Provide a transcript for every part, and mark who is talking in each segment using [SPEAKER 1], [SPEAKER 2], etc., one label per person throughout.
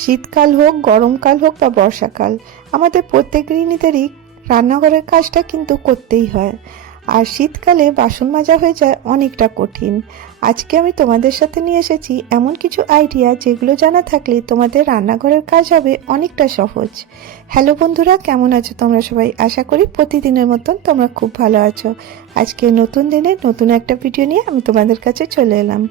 [SPEAKER 1] শীতকাল হোক, গরমকাল হোক বা বর্ষাকাল, আমাদের প্রত্যেক গৃহিণীদেরই রান্নাঘরের কাজটা কিন্তু করতেই হয়। আর শীতকালে বাসন মাজা হয়ে যায় অনেকটা কঠিন। আজকে আমি তোমাদের সাথে নিয়ে এসেছি এমন কিছু আইডিয়া যেগুলো জানা থাকলে তোমাদের রান্নাঘরের কাজ হবে অনেকটা সহজ। হ্যালো বন্ধুরা, কেমন আছো তোমরা সবাই? আশা করি প্রতিদিনের মতন তোমরা খুব ভালো আছো। আজকে নতুন দিনে নতুন একটা ভিডিও নিয়ে আমি তোমাদের কাছে চলে এলাম।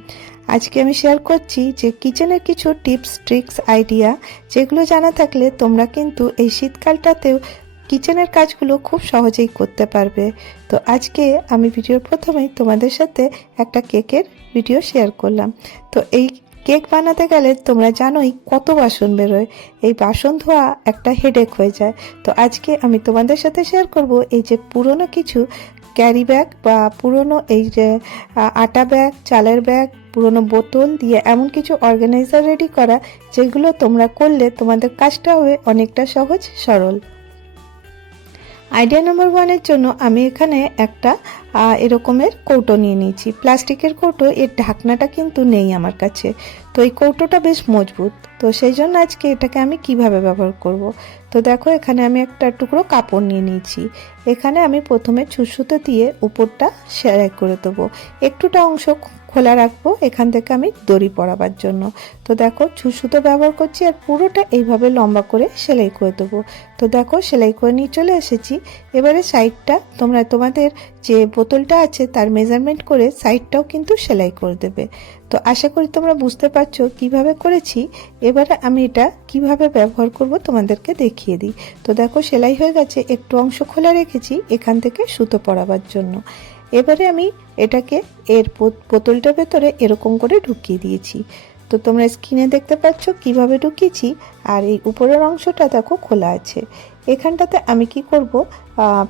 [SPEAKER 1] আজকে আমি শেয়ার করছি যে কিচেনের কিছু টিপস ট্রিক্স আইডিয়া যেগুলো জানা থাকলে তোমরা কিন্তু এই শীতকালটাতেও কিচেনের কাজগুলো খুব সহজেই করতে পারবে। তো আজকে আমি ভিডিওর প্রথমেই তোমাদের সাথে একটা কেকের ভিডিও শেয়ার করলাম। তো এই কেক বানাতে গেলে তোমরা জানোই কত বাসন বেরোয়। এই বাসন ধোয়া একটা হেডেক হয়ে যায়। তো আজকে আমি তোমাদের সাথে শেয়ার করব এই যে পুরনো কিছু ক্যারি ব্যাগ বা পুরনো এই যে আটা ব্যাগ, চালের ব্যাগ, পুরনো বোতল দিয়ে এমন কিছু অর্গানাইজার রেডি করা, যেগুলো তোমরা করলে তোমাদের কাজটা হবে অনেকটা সহজ সরল। আইডিয়া নাম্বার ওয়ানের জন্য আমি এখানে একটা এরকমের কৌটো নিয়ে নিয়েছি। প্লাস্টিকের কৌটো, এর ঢাকনাটা কিন্তু নেই আমার কাছে। তো এই কৌটোটা বেশ মজবুত। তো সেই জন্য আজকে এটাকে আমি কীভাবে ব্যবহার করব। তো দেখো, এখানে আমি একটা টুকরো কাপড় নিয়ে নিয়েছি। এখানে আমি প্রথমে ছুসুতো দিয়ে উপরটা সেলাই করে দেবো। একটুটা অংশ খোলা রাখব, এখান থেকে আমি দড়ি পরাবার জন্য। তো দেখো ছুসুতো ব্যবহার করছি আর পুরোটা এইভাবে লম্বা করে সেলাই করে দেবো। তো দেখো, সেলাই করে নিয়ে চলে এসেছি। এবারে সাইডটা তোমরা, তোমাদের যে বোতলটা আছে তার মেজারমেন্ট করে সাইডটাও কিন্তু সেলাই করে দেবে। তো আশা করি তোমরা বুঝতে পারছ কীভাবে করেছি। এবারে আমি এটা কীভাবে ব্যবহার করব তোমাদেরকে দেখিয়ে দিই। তো দেখো, সেলাই হয়ে গেছে, একটু অংশ খোলা রেখেছি এখান থেকে সুতো পরাবার জন্য। এবারে আমি এটাকে এর বোত- বোতলটার ভেতরে এরকম করে ঢুকিয়ে দিয়েছি। তো তোমরা স্ক্রিনে দেখতে পাচ্ছ কীভাবে ঢুকিয়েছি, আর এই উপরের অংশটা দেখো খোলা আছে। এখানটাতে আমি কি করব?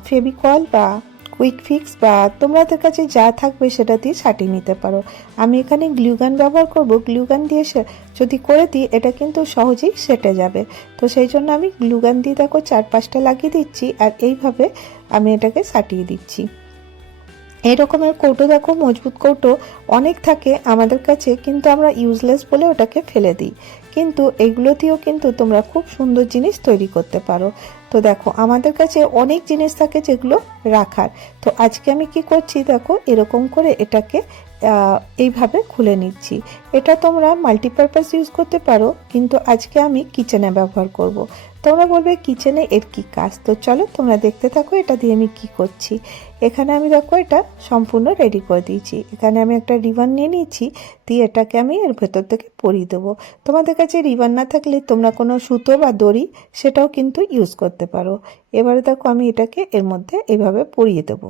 [SPEAKER 1] ফেবিকল বা কুইক ফিক্স বা তোমাদের কাছে যা থাকবে সেটা দিয়ে সাটিয়ে নিতে পারো। আমি এখানে গ্লুগান ব্যবহার করব। গ্লুগান দিয়ে যদি করে দিই, এটা কিন্তু সহজেই সেটে যাবে। তো সেই জন্য আমি গ্লুগান দিয়ে দেখো চার পাঁচটা লাগিয়ে দিচ্ছি, আর এইভাবে আমি এটাকে সাটিয়ে দিচ্ছি। এই রকমের কৌটো দেখো, মজবুত কৌটো, অনেক থাকে আমাদের কাছে, কিন্তু আমরা ইউজলেস বলে ওটাকে ফেলে দিই। কিন্তু এগুলো দিয়েও কিন্তু তোমরা খুব সুন্দর জিনিস তৈরি করতে পারো। তো দেখো, আমাদের কাছে অনেক জিনিস থাকে যেগুলো রাখার। তো আজকে আমি কি করছি দেখো, এরকম করে এটাকে এইভাবে খুলে নিচ্ছি। এটা তোমরা মাল্টিপারপাস ইউজ করতে পারো, কিন্তু আজকে আমি কিচেনে ব্যবহার করব। তোমরা বলবে কিচেনে এর কি কাজ? তো চলো, তোমরা দেখতে থাকো, এটা দিয়ে আমি কি করছি। এখানে আমি দেখো এটা সম্পূর্ণ রেডি করে দিয়েছি। এখানে আমি একটা রিবান নিয়ে নিয়েছি, দিয়ে এটাকে আমি এর ভেতর থেকে পরিয়ে দেবো। তোমাদের কাছে রিবান না থাকলে তোমরা কোনো সুতো বা দড়ি সেটাও কিন্তু ইউজ করতে পারো। এবারে দেখো আমি এটাকে এর মধ্যে এইভাবে পরিয়ে দেবো।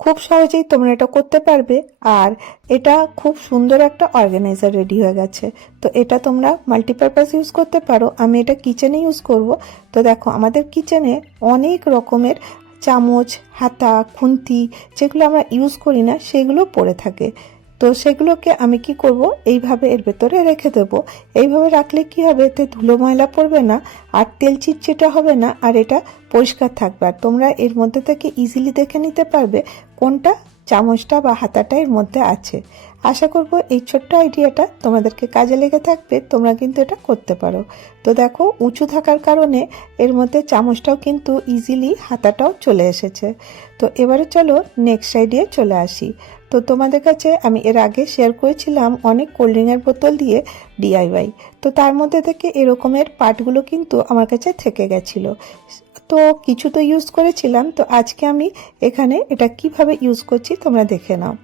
[SPEAKER 1] খুব সহজেই তোমরা এটা করতে পারবে, আর এটা খুব সুন্দর একটা অর্গানাইজার রেডি হয়ে গেছে। তো এটা তোমরা মাল্টিপারপাস ইউজ করতে পারো। আমি এটা কিচেনে ইউজ করব। তো দেখো আমাদের কিচেনে অনেক রকমের চামচ, হাতা, খুন্তি যেগুলো আমরা ইউজ করি না, সেগুলো পড়ে থাকে। তো সেগুলোকে আমি কি করব? এইভাবে এর ভেতরে রেখে দেবো। এইভাবে রাখলে কি হবে? এতে ধুলো ময়লা পড়বে না, আর তেল চিটচিটা হবে না, আর এটা পরিষ্কার থাকবে। আর তোমরা এর মধ্যে থেকে ইজিলি দেখে নিতে পারবে কোনটা চামচটা বা হাতাটা এর মধ্যে আছে। আশা করব এই ছোট্ট আইডিয়াটা তোমাদেরকে কাজে লেগে থাকবে, তোমরা কিন্তু এটা করতে পারো। তো দেখো, উঁচু থাকার কারণে এর মধ্যে চামচটাও কিন্তু ইজিলি হাতাটাও চলে এসেছে। তো এবারে চলো নেক্সট আইডিয়া চলে আসি। তো তোমাদের কাছে আমি এর আগে শেয়ার করেছিলাম অনেক কোল্ড ড্রিঙ্কের বোতল দিয়ে ডিআইওয়াই তো তার মধ্যে থেকে এরকমের পার্টগুলো কিন্তু আমার কাছে থেকে গেছিল। তো কিছু তো ইউজ করেছিলাম, তো আজকে আমি এখানে এটা কীভাবে ইউজ করছি তোমরা দেখে নাও।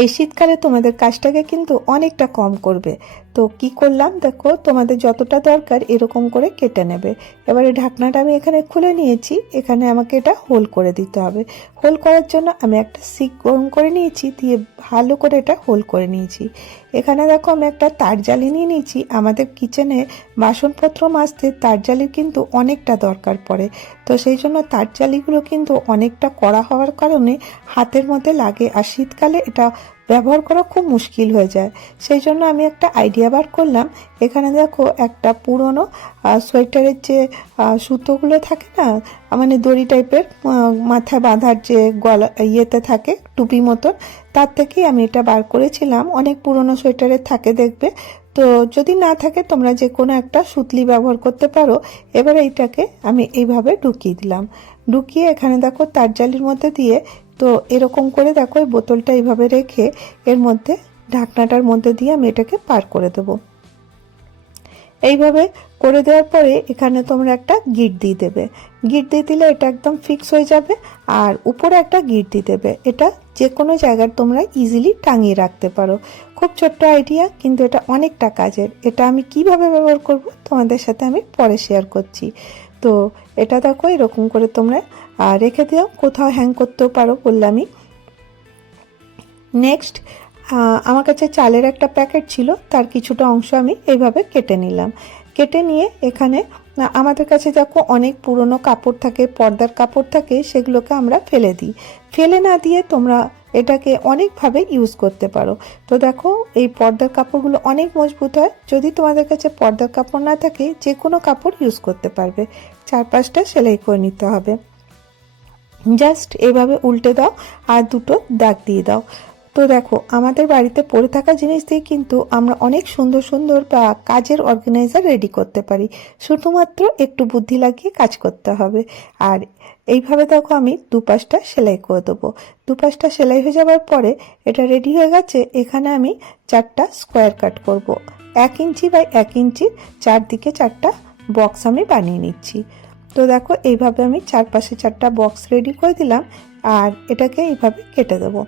[SPEAKER 1] এই শীতকালে তোমাদের কাজটাকে কিন্তু অনেকটা কম করবে। তো কি করলাম? দেখো, তোমাদের যতটা দরকার এরকম করে কেটে নেবে। এবারে ঢাকনাটা আমি এখানে খুলে নিয়েছি। এখানে আমাকে এটা হোল করে দিতে হবে। হোল করার জন্য আমি একটা সিক গরম করে নিয়েছি, দিয়ে ভালো করে এটা হোল করে নিয়েছি। এখানে দেখো, আমি একটা তার জালি নিয়ে নিয়েছি। আমাদের কিচেনে বাসনপত্র মাজতে তার জালির কিন্তু অনেকটা দরকার পড়ে। তো সেই জন্য তার জালিগুলো কিন্তু অনেকটা কড়া হওয়ার কারণে হাতের মধ্যে লাগে। আর শীতকালে এটা ব্যবহার করা খুব মুশকিল হয়ে যায়। সেই জন্য আমি একটা আইডিয়া বার করলাম। এখানে দেখো একটা পুরনো সোয়েটারের যে সুতোগুলো থাকে না মানে দড়ি টাইপের মাথায় বাঁধার যে গলা, ইয়েতে থাকে, টুপি মতন, তার থেকেই আমি এটা বার করেছিলাম। অনেক পুরনো সোয়েটারের থাকে দেখবে। তো যদি না থাকে তোমরা যে কোনো একটা সুতলি ব্যবহার করতে পারো। এবার এইটাকে আমি এইভাবে ঢুকিয়ে দিলাম। ঢুকিয়ে এখানে দেখো তার জালির মধ্যে দিয়ে তো এরকম করে দেখো, এই বোতলটা এইভাবে রেখে এর মধ্যে ঢাকনাটার মধ্যে দিয়ে আমি এটাকে পার করে দেবো। এইভাবে করে দেওয়ার পরে এখানে তোমরা একটা গিট দিয়ে দেবে। গিট দিয়ে দিলে এটা একদম ফিক্স হয়ে যাবে আর উপরে একটা গিট দিয়ে দেবে। এটা যে কোনো জায়গার তোমরা ইজিলি টাঙিয়ে রাখতে পারো। খুব ছোট্ট আইডিয়া, কিন্তু এটা অনেকটা কাজের। এটা আমি কীভাবে ব্যবহার করব তোমাদের সাথে আমি পরে শেয়ার করছি। তো এটা দেখো, এরকম করে তোমরা আহ, রেখে দিও কোথাও হ্যাং করতেও পারো বললামই নেক্সট আমার কাছে চালের একটা প্যাকেট ছিল তার কিছুটা অংশ আমি এইভাবে কেটে নিলাম। কেটে নিয়ে এখানে আমাদের কাছে দেখো অনেক পুরনো কাপড় থাকে পর্দার কাপড় থাকে সেগুলোকে আমরা ফেলে দিই। ফেলে না দিয়ে তোমরা এটাকে অনেকভাবে ইউজ করতে পারো। তো দেখো এই পর্দার কাপড়গুলো অনেক মজবুত হয়। যদি তোমাদের কাছে পর্দার কাপড় না থাকে যে কোনো কাপড় ইউজ করতে পারবে। চার পাঁচটা সেলাই করে নিতে হবে। জাস্ট এভাবে উল্টে দাও আর দুটো দাগ দিয়ে দাও। তো দেখো, আমাদের বাড়িতে পড়ে থাকা জিনিস দিয়ে কিন্তু আমরা অনেক সুন্দর সুন্দর কাজের অর্গানাইজার রেডি করতে পারি। শুধুমাত্র একটু বুদ্ধি লাগিয়ে কাজ করতে হবে। আর এইভাবে দেখো আমি দুপাশটা সেলাই করে দেবো। দুপাশটা সেলাই হয়ে যাওয়ার পরে এটা রেডি হয়ে গেছে, এখানে আমি চারটা স্কোয়ার কাট করব। এক ইঞ্চি বাই এক ইঞ্চি চারদিকে চারটা বক্স আমি বানিয়ে নিচ্ছি। তো দেখো, এইভাবে আমি চারপাশে চারটা বক্স রেডি করে দিলাম আর এটাকে এইভাবে কেটে দেবো।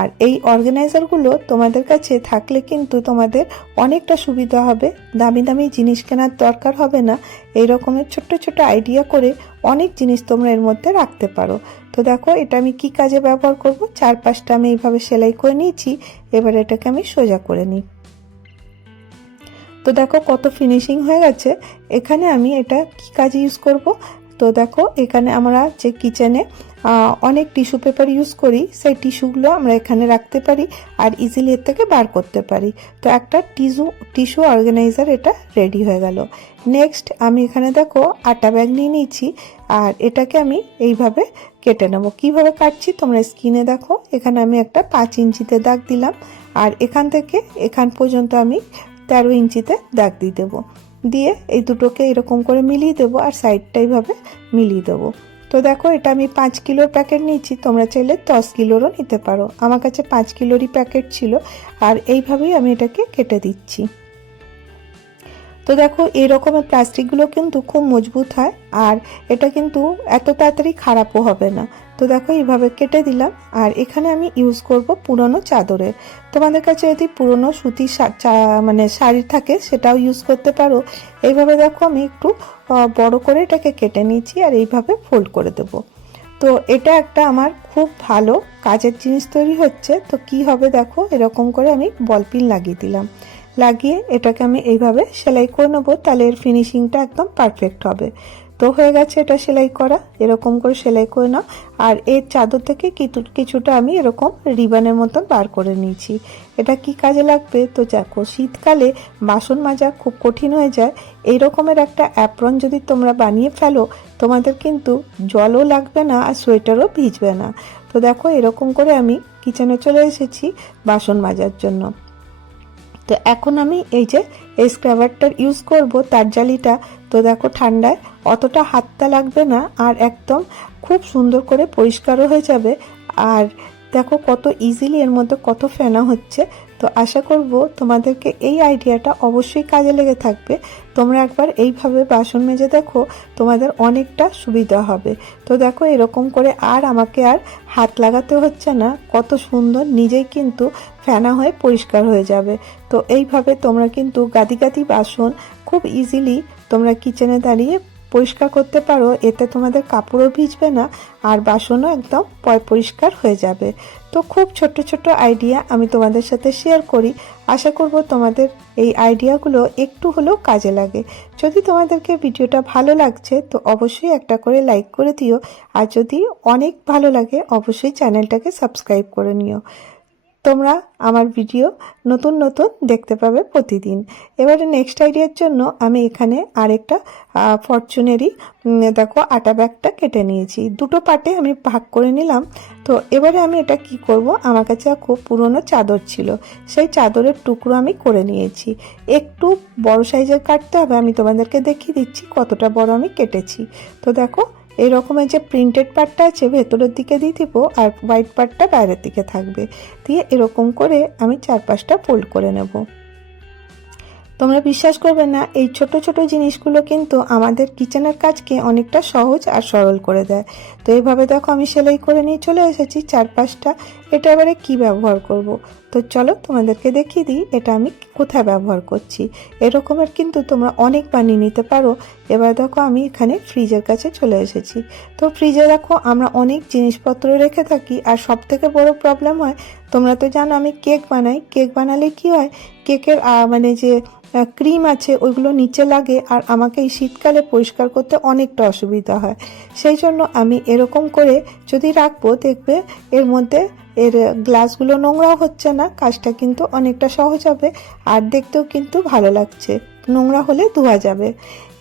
[SPEAKER 1] আর এই অর্গানাইজারগুলো তোমাদের কাছে থাকলে কিন্তু তোমাদের অনেকটা সুবিধা হবে। দামি দামি জিনিস কেনার দরকার হবে না। এই রকমের ছোট্ট ছোট্ট আইডিয়া করে অনেক জিনিস তোমরা এর মধ্যে রাখতে পারো। তো দেখো, এটা আমি কি কাজে ব্যবহার করব? চার পাঁচটা আমি এইভাবে সেলাই করে নিয়েছি। এবার এটাকে আমি সোজা করে নিই। তো দেখো কত ফিনিশিং হয়ে গেছে। এখানে আমি এটা কি কাজে ইউজ করব? তো দেখো এখানে আমরা যে কিচেনে অনেক টিস্যু পেপার ইউজ করি, সেই টিস্যুগুলো আমরা এখানে রাখতে পারি আর ইজিলি এর থেকে বার করতে পারি। তো একটা টিস্যু টিস্যু অর্গানাইজার এটা রেডি হয়ে গেল। নেক্সট আমি এখানে দেখো আটা ব্যাগ নিয়ে নিয়েছি আর এটাকে আমি এইভাবে কেটে নেব। কীভাবে কাটছি তোমরা স্কিনে দেখো। এখানে আমি একটা পাঁচ ইঞ্চিতে দাগ দিলাম। আর এখান থেকে, এখান পর্যন্ত আমি তেরো ইঞ্চিতে দাগ দিয়ে দেবো। দিয়ে এই দুটোকে এরকম করে মিলিয়ে দেবো আর সাইডটা এইভাবে মিলিয়ে দেবো। তো দেখো, এটা আমি পাঁচ কিলোর প্যাকেট নিয়েছি, তোমরা চাইলে দশ কিলোরও নিতে পারো। আমার কাছে পাঁচ কিলোরই প্যাকেট ছিল আর এইভাবেই আমি এটাকে কেটে দিচ্ছি। তো দেখো এই রকমের প্লাস্টিকগুলো কিন্তু খুব মজবুত হয় আর এটা কিন্তু এত তাড়াতাড়ি খারাপও হবে না। তো দেখো, এইভাবে কেটে দিলাম। আর এখানে আমি ইউজ করব পুরনো চাদরের তোমাদের কাছে যদি পুরনো চা- মানে শাড়ি থাকে, সেটাও ইউজ করতে পারো। এইভাবে দেখো, আমি একটু বড় করে এটাকে কেটে নিয়েছি আর এইভাবে ফোল্ড করে দেবো। তো এটা একটা আমার খুব ভালো কাজের জিনিস তৈরি হচ্ছে। তো কি হবে দেখো, এরকম করে আমি বল পিন লাগিয়ে দিলাম। লাগিয়ে এটাকে আমি এইভাবে সেলাই করে নেব, তাহলে এর ফিনিশিংটা একদম পারফেক্ট হবে। তো হয়ে গেছে এটা সেলাই করা, এরকম করে সেলাই করে নাও। আর এর চাদর থেকে কিছু- কিছুটা আমি এরকম রিবানের মতন বার করে নিয়েছি। এটা কি কাজে লাগবে? তো দেখো, শীতকালে বাসন মাজা খুব কঠিন হয়ে যায়। এই রকমের একটা অ্যাপ্রন যদি তোমরা বানিয়ে ফেলো, তোমাদের কিন্তু জলও লাগবে না আর সোয়েটারও ভিজবে না। তো দেখো, এরকম করে আমি কিচেনে চলে এসেছি বাসন মাজার জন্য। তো এখন আমি এই যে এই স্ক্রাবারটার ইউজ করব, তার জালিটা। তো দেখো, ঠান্ডায় অতটা হাতটা লাগবে না আর একদম খুব সুন্দর করে পরিষ্কারও হয়ে যাবে। আর দেখো কত ইজিলি এর মধ্যে কত ফেনা হচ্ছে। তো আশা করব তোমাদেরকে এই আইডিয়াটা অবশ্যই কাজে লেগে থাকবে। তোমরা একবার এইভাবে বাসন মেজে দেখো, তোমাদের অনেকটা সুবিধা হবে। তো দেখো এরকম করে আর আমাকে আর হাত লাগাতে হচ্ছে না। কত সুন্দর নিজেই কিন্তু ফেনা হয়ে পরিষ্কার হয়ে যাবে। তো এইভাবে তোমরা কিন্তু গাদি গাদি বাসন খুব ইজিলি তোমরা কিচেনে দাঁড়িয়ে পরিষ্কার করতে পারো, এতে তোমাদের কাপড়ও ভিজবে না আর বাসনও একদম পরিষ্কার হয়ে যাবে। তো খুব ছোট্ট ছোট্ট আইডিয়া আমি তোমাদের সাথে শেয়ার করি। আশা করব তোমাদের এই আইডিয়াগুলো একটু হলেও কাজে লাগে। যদি তোমাদেরকে ভিডিওটা ভালো লাগছে, তো অবশ্যই একটা করে লাইক করে দিও। আর যদি অনেক ভালো লাগে, অবশ্যই চ্যানেলটাকে সাবস্ক্রাইব করে নিও। তোমরা আমার ভিডিও নতুন নতুন দেখতে পাবে প্রতিদিন। এবারে নেক্সট আইডিয়ার জন্য আমি এখানে আরেকটা ফরচুনেরই দেখো আটা ব্যাগটা কেটে নিয়েছি। দুটো পার্টে আমি ভাগ করে নিলাম। তো এবারে আমি এটা কি করব? আমার কাছে খুব পুরনো চাদর ছিল। সেই চাদরের টুকরো আমি করে নিয়েছি। একটু বড় সাইজের কাটতে হবে। আমি তোমাদেরকে দেখিয়ে দিচ্ছি কতটা বড় আমি কেটেছি। তো দেখো এই রকমের যে প্রিন্টেড পার্টটা আছে, ভেতরের দিকে দিয়ে দিব আর হোয়াইট পার্টটা বাইরের দিকে থাকবে। দিয়ে এরকম করে আমি চার পাঁচটা ফোল্ড করে নেব। তোমরা বিশ্বাস করবে না, এই ছোট ছোট জিনিসগুলো কিন্তু আমাদের কিচেনের কাজকে অনেকটা সহজ আর সরল করে দেয়। তো এইভাবে দেখো আমি সেলাই করে নিয়ে চলে এসেছি চার পাঁচটা এটা এবারে কি ব্যবহার করব। তো চলো তোমাদেরকে দেখিয়ে দিই এটা আমি কোথায় ব্যবহার করছি। এরকমের কিন্তু তোমরা অনেক বানিয়ে নিতে পারো। এবার দেখো আমি এখানে ফ্রিজের কাছে চলে এসেছি। তো ফ্রিজে দেখো আমরা অনেক জিনিসপত্র রেখে থাকি, আর সব থেকে বড় প্রবলেম হয়, তোমরা তো জানো আমি কেক বানাই। কেক বানালে কি হয় কেকের মানে যে ক্রিম আছে, ওইগুলো নিচে লাগে আর আমাকে এই শীতকালে পরিষ্কার করতে অনেকটা অসুবিধা হয়। সেই জন্য আমি এরকম করে যদি রাখব, দেখবে এর মধ্যে এর গ্লাসগুলো নোংরাও হচ্ছে না, কাজটা কিন্তু অনেকটা সহজ হবে আর দেখতেও কিন্তু ভালো লাগছে। নোংরা হলে ধোয়া যাবে।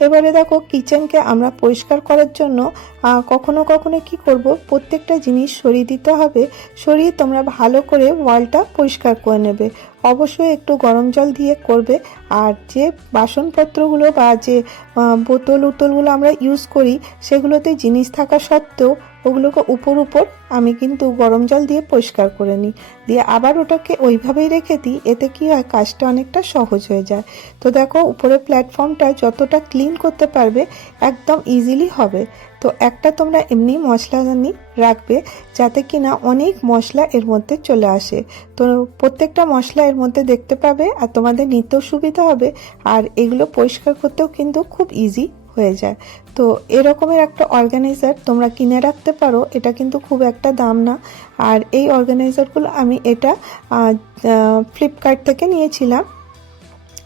[SPEAKER 1] এবারে দেখো কিচেনকে আমরা পরিষ্কার করার জন্য কখনো কখনো কি করব? প্রত্যেকটা জিনিস সরিয়ে দিতে হবে। সরিয়ে তোমরা ভালো করে ওয়ালটা পরিষ্কার করে নেবে। অবশ্যই একটু গরম জল দিয়ে করবে। আর যে বাসনপত্রগুলো বা যে বোতল উতলগুলো আমরা ইউজ করি, সেগুলোতে জিনিস থাকা সত্ত্বেও ওগুলোকে উপর উপর আমি কিন্তু গরম জল দিয়ে পরিষ্কার করে নিই। দিয়ে আবার ওটাকে ওইভাবেই রেখে দিই, এতে কি হয়, কাজটা অনেকটা সহজ হয়ে যায়। তো দেখো উপরে প্ল্যাটফর্মটা যতটা ক্লিন করতে পারবে, একদম ইজিলি হবে। তো একটা তোমরা এমনি মশলা মশলাদানি রাখবে, যাতে কিনা অনেক মশলা এর মধ্যে চলে আসে। তো প্রত্যেকটা মশলা এর মধ্যে দেখতে পাবে, আর তোমাদের নিতেও সুবিধা হবে। আর এগুলো পরিষ্কার করতেও কিন্তু খুব ইজি হয়ে যায়। তো এরকমের একটা অর্গানাইজার তোমরা কিনে রাখতে পারো, এটা কিন্তু খুব একটা দাম না। আর এই অর্গানাইজারগুলো আমি এটা ফ্লিপকার্ট থেকে নিয়েছিলাম।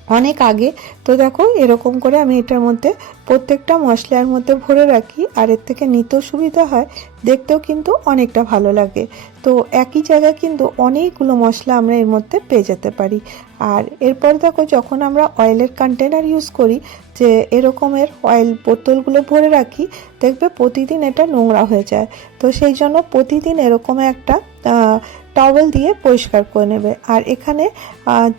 [SPEAKER 1] অনেক আগে। তো দেখো, এরকম করে আমি এটার মধ্যে প্রত্যেকটা মশলার মধ্যে ভরে রাখি। আর এর থেকে নিতেও সুবিধা হয়, দেখতেও কিন্তু অনেকটা ভালো লাগে। তো একই জায়গায় কিন্তু অনেকগুলো মশলা আমরা এর মধ্যে পেয়ে যেতে পারি। আর এরপর দেখো, যখন আমরা অয়েলের কন্টেনার ইউজ করি, যে এরকমের অয়েল বোতলগুলো ভরে রাখি, দেখবে প্রতিদিন এটা নোংরা হয়ে যায়। তো সেই জন্য প্রতিদিন এরকম একটা টাওয়েল দিয়ে পরিষ্কার করে নেবে। আর এখানে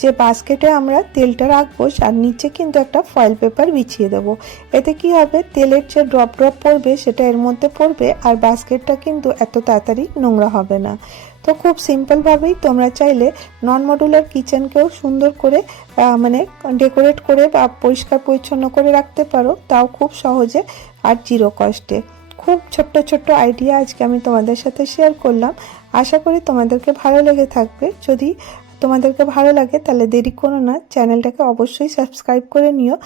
[SPEAKER 1] যে বাস্কেটে আমরা তেলটা রাখব আর নিচে কিন্তু একটা ফয়েল পেপার বিছিয়ে দেবো। এতে কি হবে? তেলের যে ড্রপ ড্রপ পড়বে, সেটা এর মধ্যে পড়বে, আর বাস্কেটটা কিন্তু এত তাড়াতাড়ি নোংরা হবে না। তো খুব সিম্পলভাবেই তোমরা চাইলে নন মডুলার কিচেনকেও সুন্দর করে মানে ডেকোরেট করে বা পরিষ্কার পরিচ্ছন্ন করে রাখতে পারো, তাও খুব সহজে আর জিরো কস্টে খুব ছোট্ট ছোট্ট আইডিয়া আজকে আমি তোমাদের সাথে শেয়ার করলাম। আশা করি তোমাদেরকে ভালো লেগে থাকবে। যদি তোমাদেরকে ভালো লাগে, তাহলে দেরি করো না। চ্যানেলটাকে অবশ্যই সাবস্ক্রাইব করে নিও।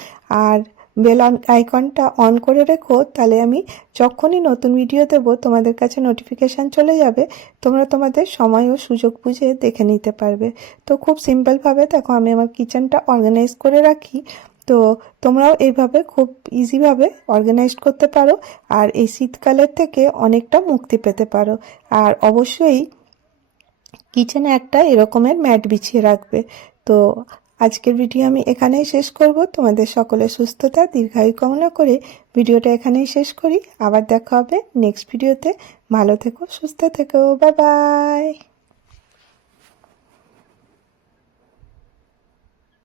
[SPEAKER 1] আর বেল আইকনটা অন করে রেখো। তাহলে আমি যখনই নতুন ভিডিও দেব, তোমাদের কাছে নোটিফিকেশান চলে যাবে। তোমরা তোমাদের সময় ও সুযোগ বুঝে দেখে নিতে পারবে। তো খুব সিম্পলভাবে দেখো, আমি আমার কিচেনটা অর্গানাইজ করে রাখি। তো তোমরাও এইভাবে খুব ইজিভাবে অর্গানাইজ করতে পারো আর এই শীতকালের থেকে অনেকটা মুক্তি পেতে পারো। আর অবশ্যই কিচেনে একটা এরকমের ম্যাট বিছিয়ে রাখবে। তো আজকের ভিডিও আমি এখানেই শেষ করব। তোমাদের সকলের সুস্থতা দীর্ঘায়ু কামনা করে ভিডিওটা এখানেই শেষ করি। আবার দেখা হবে নেক্সট ভিডিওতে ভালো থেকো, সুস্থ থেকো। Bye bye